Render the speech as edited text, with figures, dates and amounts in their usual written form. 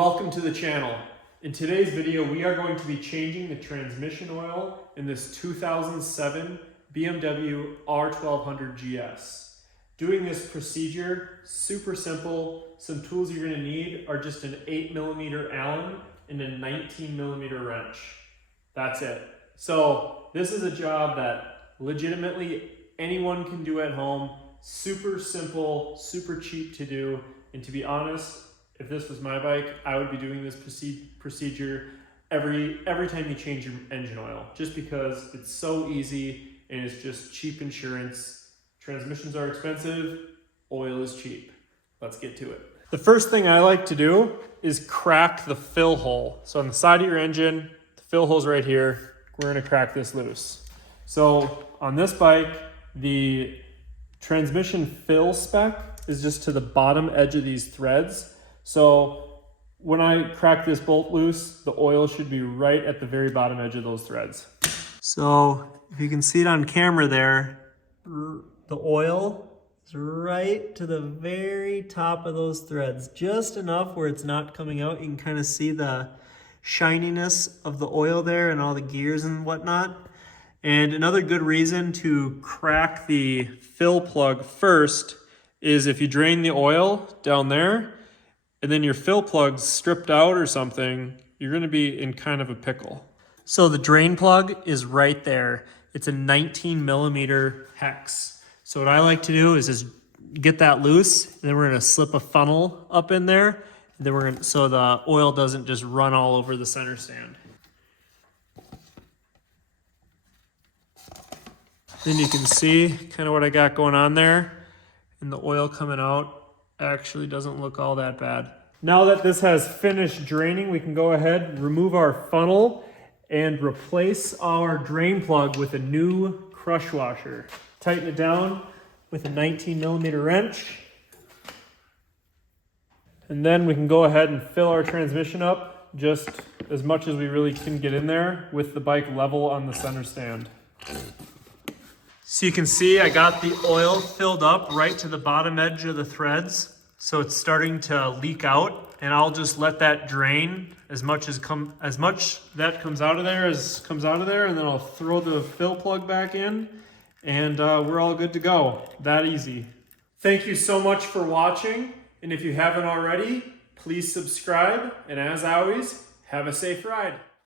Welcome to the channel. In today's video, we are going to be changing the transmission oil in this 2007 BMW R1200 GS. Doing this procedure, super simple. Some tools you're going to need are just an 8mm Allen and a 19mm wrench. That's it. So this is a job that legitimately anyone can do at home. Super simple, super cheap to do, and to be honest, if this was my bike, I would be doing this procedure every time you change your engine oil, just because it's so easy and it's just cheap insurance. Transmissions are expensive, oil is cheap. Let's get to it. The first thing I like to do is crack the fill hole. So on the side of your engine, the fill hole's right here. We're gonna crack this loose. So on this bike, the transmission fill spec is just to the bottom edge of these threads. So when I crack this bolt loose, the oil should be right at the very bottom edge of those threads. So if you can see it on camera there, the oil is right to the very top of those threads, just enough where it's not coming out. You can kind of see the shininess of the oil there and all the gears and whatnot. And another good reason to crack the fill plug first is if you drain the oil down there, and then your fill plug's stripped out or something, you're gonna be in kind of a pickle. So the drain plug is right there. It's a 19mm hex. So what I like to do is just get that loose, and then we're gonna slip a funnel up in there, and then so the oil doesn't just run all over the center stand. Then you can see kind of what I got going on there, and the oil coming out actually doesn't look all that bad. Now that this has finished draining, we can go ahead, remove our funnel, and replace our drain plug with a new crush washer. Tighten it down with a 19mm wrench. And then we can go ahead and fill our transmission up just as much as we really can get in there with the bike level on the center stand. So you can see I got the oil filled up right to the bottom edge of the threads. So it's starting to leak out, and I'll just let that drain as much that comes out of there as comes out of there, and then I'll throw the fill plug back in, and we're all good to go. That easy. Thank you so much for watching, and if you haven't already, please subscribe, and as always, have a safe ride.